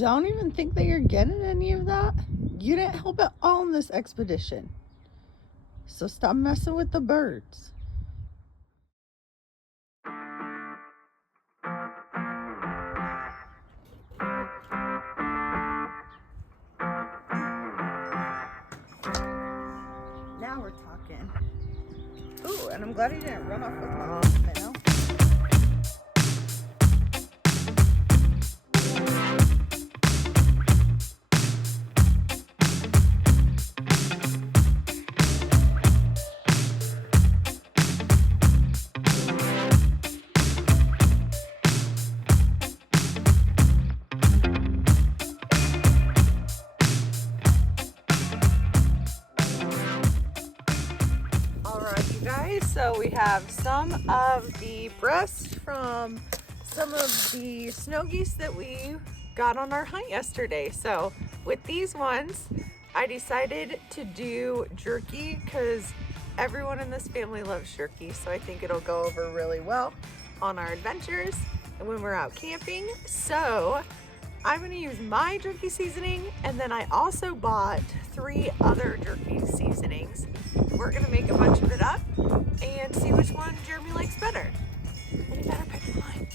don't even think that you're getting any of that. You didn't help at all in this expedition. So stop messing with the birds. Now we're talking. Ooh, and I'm glad he didn't run off with Mom. I know. So we have some of the breasts from some of the snow geese that we got on our hunt yesterday. So with these ones, I decided to do jerky because everyone in this family loves jerky. So I think it'll go over really well on our adventures and when we're out camping. So I'm gonna use my jerky seasoning, and then I also bought 3 other jerky seasonings. We're gonna make a bunch of it up and see which one Jeremy likes better. And you better pick mine.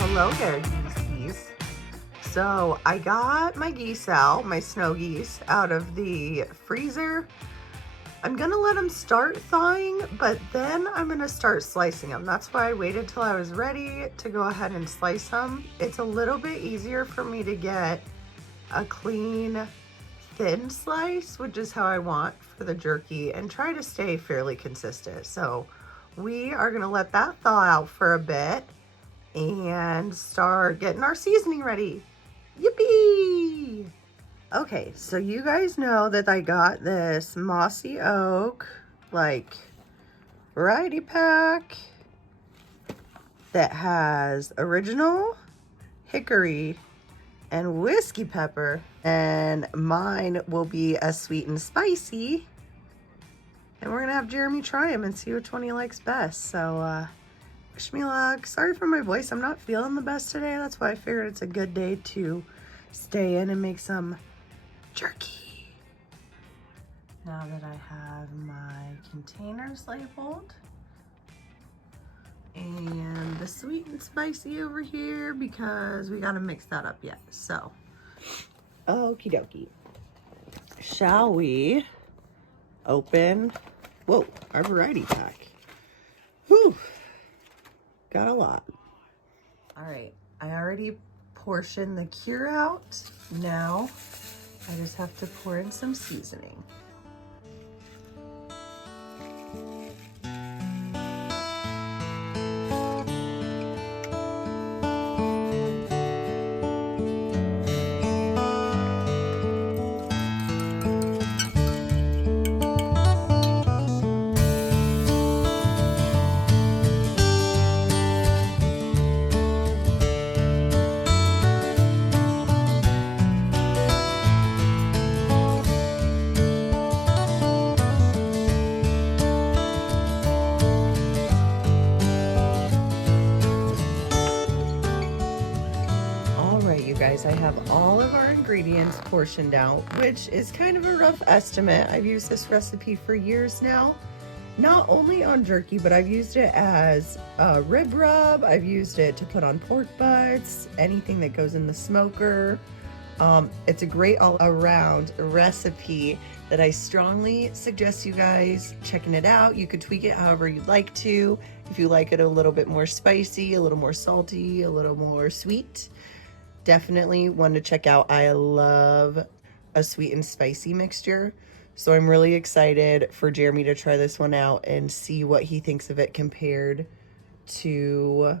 Hello there, geese. So I got my geese out, my snow geese, out of the freezer. I'm gonna let them start thawing, but then I'm gonna start slicing them. That's why I waited till I was ready to go ahead and slice them. It's a little bit easier for me to get a clean, thin slice, which is how I want for the jerky, and try to stay fairly consistent. So we are gonna let that thaw out for a bit and start getting our seasoning ready. Yippee! Okay, so you guys know that I got this mossy oak, like, variety pack that has original, hickory, and whiskey pepper. And mine will be a sweet and spicy. And we're gonna have Jeremy try them and see which one he likes best. So, wish me luck. Sorry for my voice. I'm not feeling the best today. That's why I figured it's a good day to stay in and make some jerky. Now that I have my containers labeled and the sweet and spicy over here, because we got to mix that up yet. So, okie dokie. Shall we open, whoa, our variety pack. Whew. Got a lot. All right, I already portioned the cure out. Now I just have to pour in some seasoning. Guys, I have all of our ingredients portioned out, which is kind of a rough estimate. I've used this recipe for years now, not only on jerky, but I've used it as a rib rub. I've used it to put on pork butts, anything that goes in the smoker. It's a great all-around recipe that I strongly suggest you guys checking it out. You could tweak it however you'd like to. If you like it a little bit more spicy, a little more salty, a little more sweet, definitely one to check out. I love a sweet and spicy mixture. So I'm really excited for Jeremy to try this one out and see what he thinks of it compared to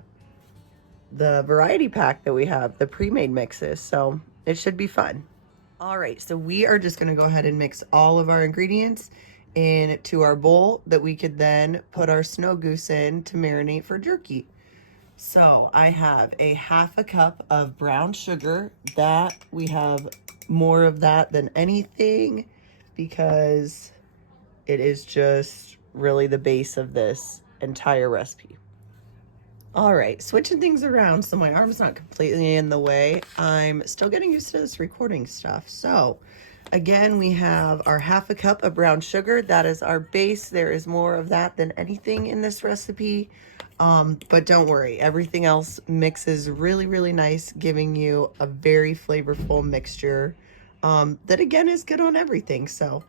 the variety pack that we have, the pre-made mixes. So it should be fun. All right, so we are just gonna go ahead and mix all of our ingredients into our bowl that we could then put our snow goose in to marinate for jerky. So I have a 1/2 cup of brown sugar. That we have more of that than anything because it is just really the base of this entire recipe. All right, switching things around so my arm's not completely in the way. I'm still getting used to this recording stuff. So again, we have our 1/2 cup of brown sugar. That is our base. There is more of that than anything in this recipe. But don't worry, everything else mixes really, really nice, giving you a very flavorful mixture that again is good on everything. So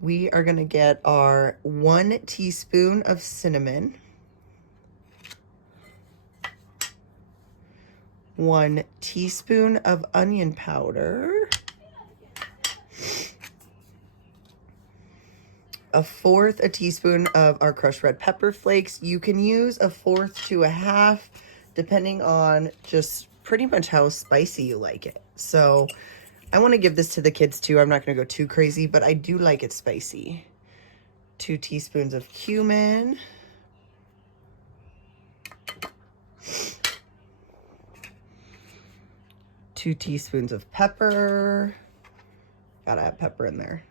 we are gonna get our 1 teaspoon of cinnamon, 1 teaspoon of onion powder, 1/4 teaspoon of our crushed red pepper flakes. You can use 1/4 to 1/2, depending on just pretty much how spicy you like it. So I want to give this to the kids too. I'm not going to go too crazy, but I do like it spicy. 2 teaspoons of cumin. 2 teaspoons of pepper. Gotta have pepper in there.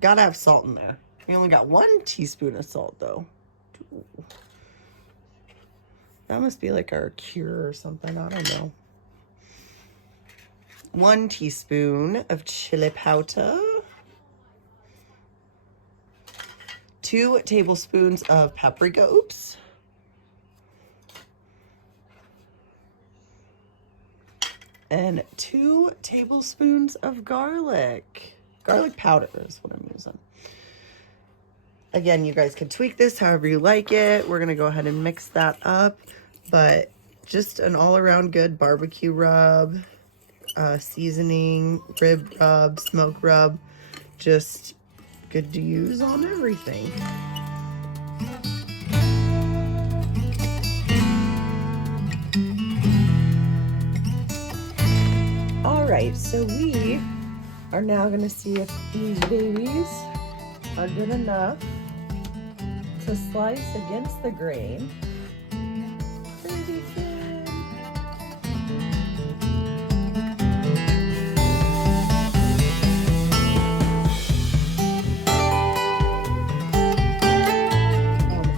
Gotta have salt in there. We only got 1 teaspoon of salt though. Ooh. That must be like our cure or something. I don't know. 1 teaspoon of chili powder. 2 tablespoons of paprika. Oops. And 2 tablespoons of garlic. Garlic powder is what I'm using. Again, you guys can tweak this however you like it. We're gonna go ahead and mix that up, but just an all-around good barbecue rub, seasoning, rib rub, smoke rub, just good to use on everything. All right, so we are now gonna see if these babies are good enough to slice against the grain. Pretty thin.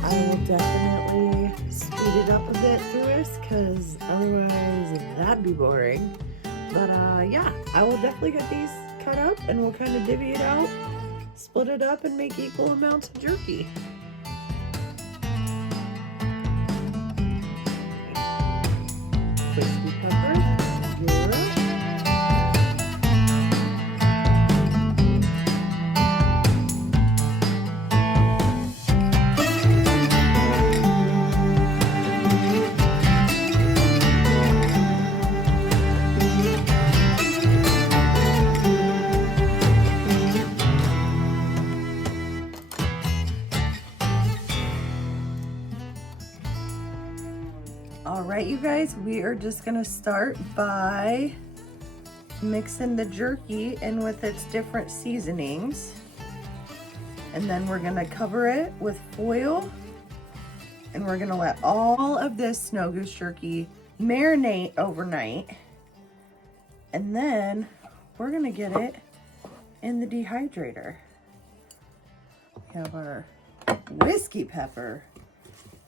I will definitely speed it up a bit through this because otherwise that'd be boring. But yeah, I will definitely get these cut up and we'll kind of divvy it out, split it up, and make equal amounts of jerky. Crispy pepper, Euro. All right, you guys, we are just gonna start by mixing the jerky in with its different seasonings. And then we're gonna cover it with foil. And we're gonna let all of this snow goose jerky marinate overnight. And then we're gonna get it in the dehydrator. We have our whiskey pepper.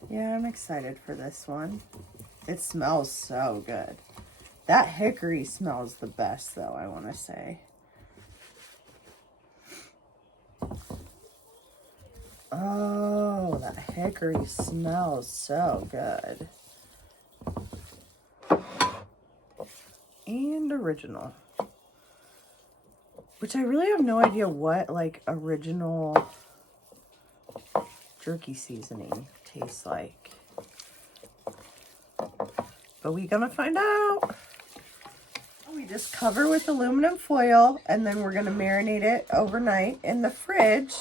Yeah, I'm excited for this one. It smells so good. That hickory smells the best though, I want to say. Oh, that hickory smells so good. And original. Which I really have no idea what like original jerky seasoning tastes like. But we're gonna find out. We just cover with aluminum foil and then we're gonna marinate it overnight in the fridge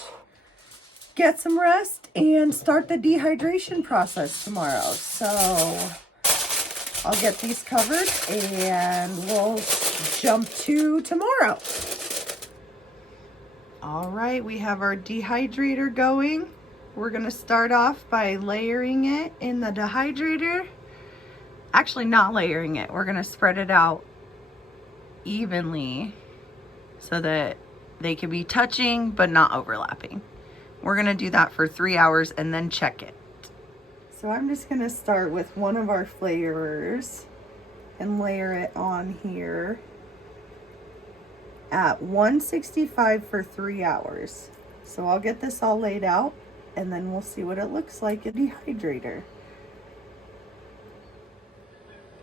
get some rest and start the dehydration process tomorrow. So I'll get these covered and we'll jump to tomorrow. All right, we have our dehydrator going. We're gonna start off by layering it in the dehydrator. Actually, not layering it. We're gonna spread it out evenly so that they can be touching but not overlapping. We're gonna do that for 3 hours and then check it. So I'm just gonna start with one of our flavorers and layer it on here at 165 for 3 hours. So I'll get this all laid out and then we'll see what it looks like in the dehydrator.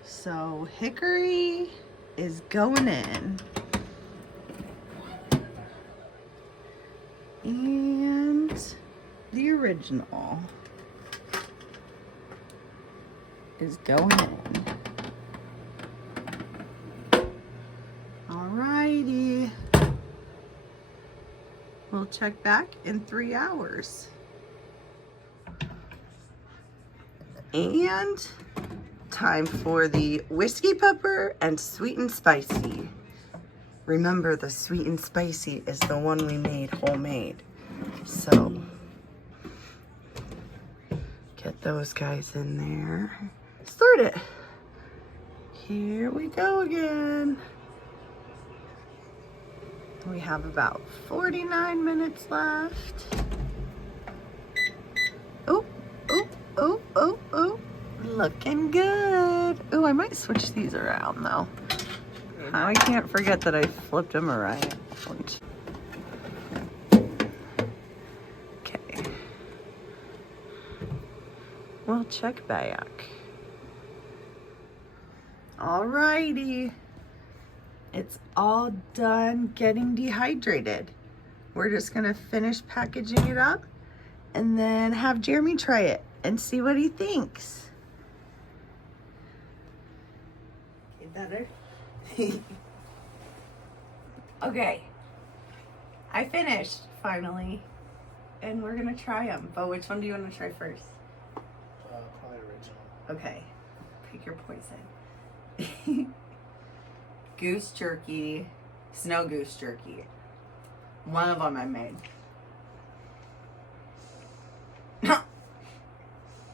So hickory is going in. And the original is going in. Alrighty. We'll check back in 3 hours. And time for the whiskey pepper and sweet and spicy. Remember, the sweet and spicy is the one we made homemade. So get those guys in there. Start it. Here we go again. We have about 49 minutes left. Oh, oh, oh, oh, oh. Looking good. Oh, I might switch these around though. I can't forget that I flipped them around. Okay. We'll check back. Alrighty. It's all done getting dehydrated. We're just gonna finish packaging it up and then have Jeremy try it and see what he thinks. Okay, better. Okay, I finished finally, and we're gonna try them. But which one do you want to try first? Probably original. Okay, pick your poison. Goose jerky, snow goose jerky. One of them I made.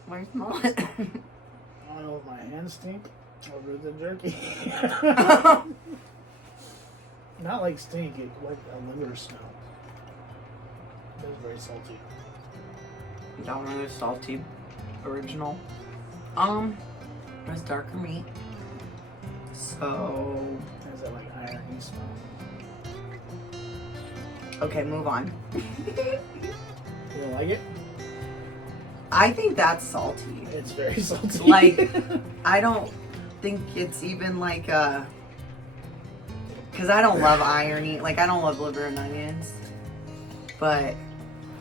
Where's smell it? I don't know if my hands stink over the jerky. Not like stink, it like a liver smell. It was very salty. That one was salty. Original. It was darker meat. So Has that like irony smell? okay, move on. You don't like it? I think that's salty. It's very salty. Like, I don't think it's even like a, because I don't love irony. Like, I don't love liver and onions, but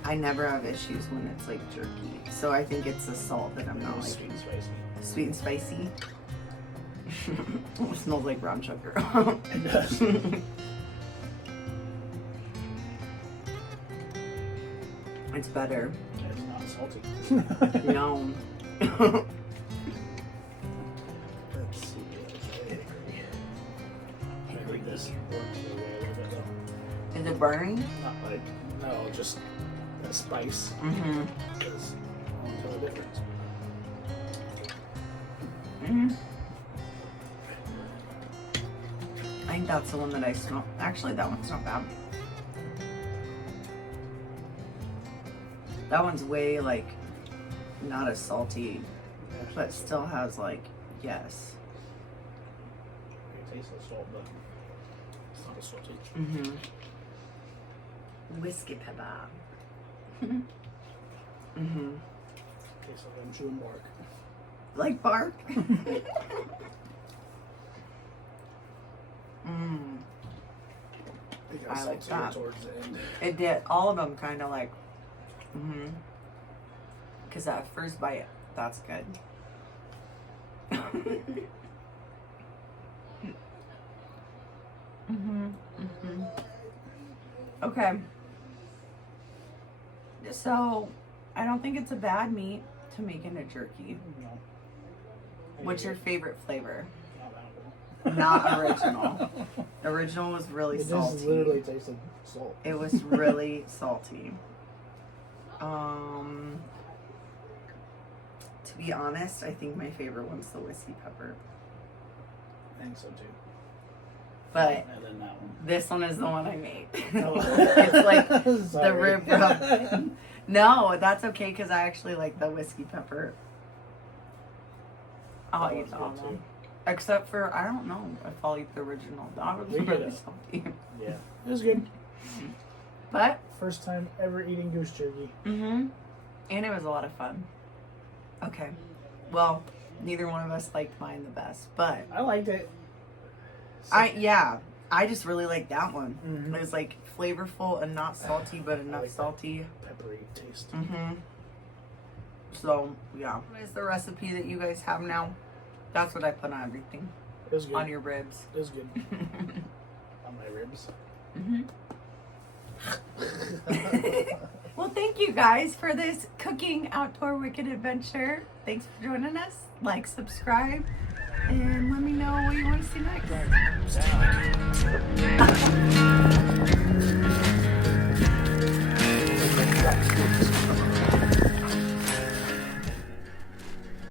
I never have issues when it's like jerky. So I think it's the salt that I'm not liking. Sweet and spicy. Sweet and spicy. It smells like brown sugar. It does. It's better. It's not salty. No. Let's see. Hickory. Hickory. This works really well with it though. Is it burning? Not like, no, just the spice. Mm-hmm. Because I won't tell the difference. Mm-hmm. I think that's the one that I smell. Actually, that one's not bad. That one's way, like, not as salty, but still has, like, yes. It tastes like salt, but it's not as salty. Mm-hmm. Whiskey pepper. Mm-hmm. Tastes like I'm chewing bark. Like bark? Mmm. It got I like saltier that. towards the end. It did. All of them kind of like, because that first bite, that's good. Okay. So, I don't think it's a bad meat to make into jerky. No. What's your favorite flavor? Not Not original. Original was really It salty. just literally tasted salt. It was really salty. To be honest, I think my favorite one's the whiskey pepper. I think so too. But And then that one. this one is the one I made. Oh. It's like the Sorry. rib rub. No, that's okay because I actually like the whiskey pepper. I'll That eat one's all of good, them. too. Except for, I don't know if I'll eat the original. That was We get really it. salty. Yeah, it was good. But, First time ever eating goose jerky. and it was a lot of fun. Okay. Well, neither one of us liked mine the best, but I liked it. I just really like that one. Mhm. It was like flavorful and not salty, but enough like that. salty. Peppery taste. So, yeah. What is the recipe that you guys have now? That's what I put on everything. It was good. On your ribs. It was good. On my ribs. Well, thank you guys for this cooking outdoor wicked adventure. Thanks for joining us. Like, subscribe, and let me know what you want to see next.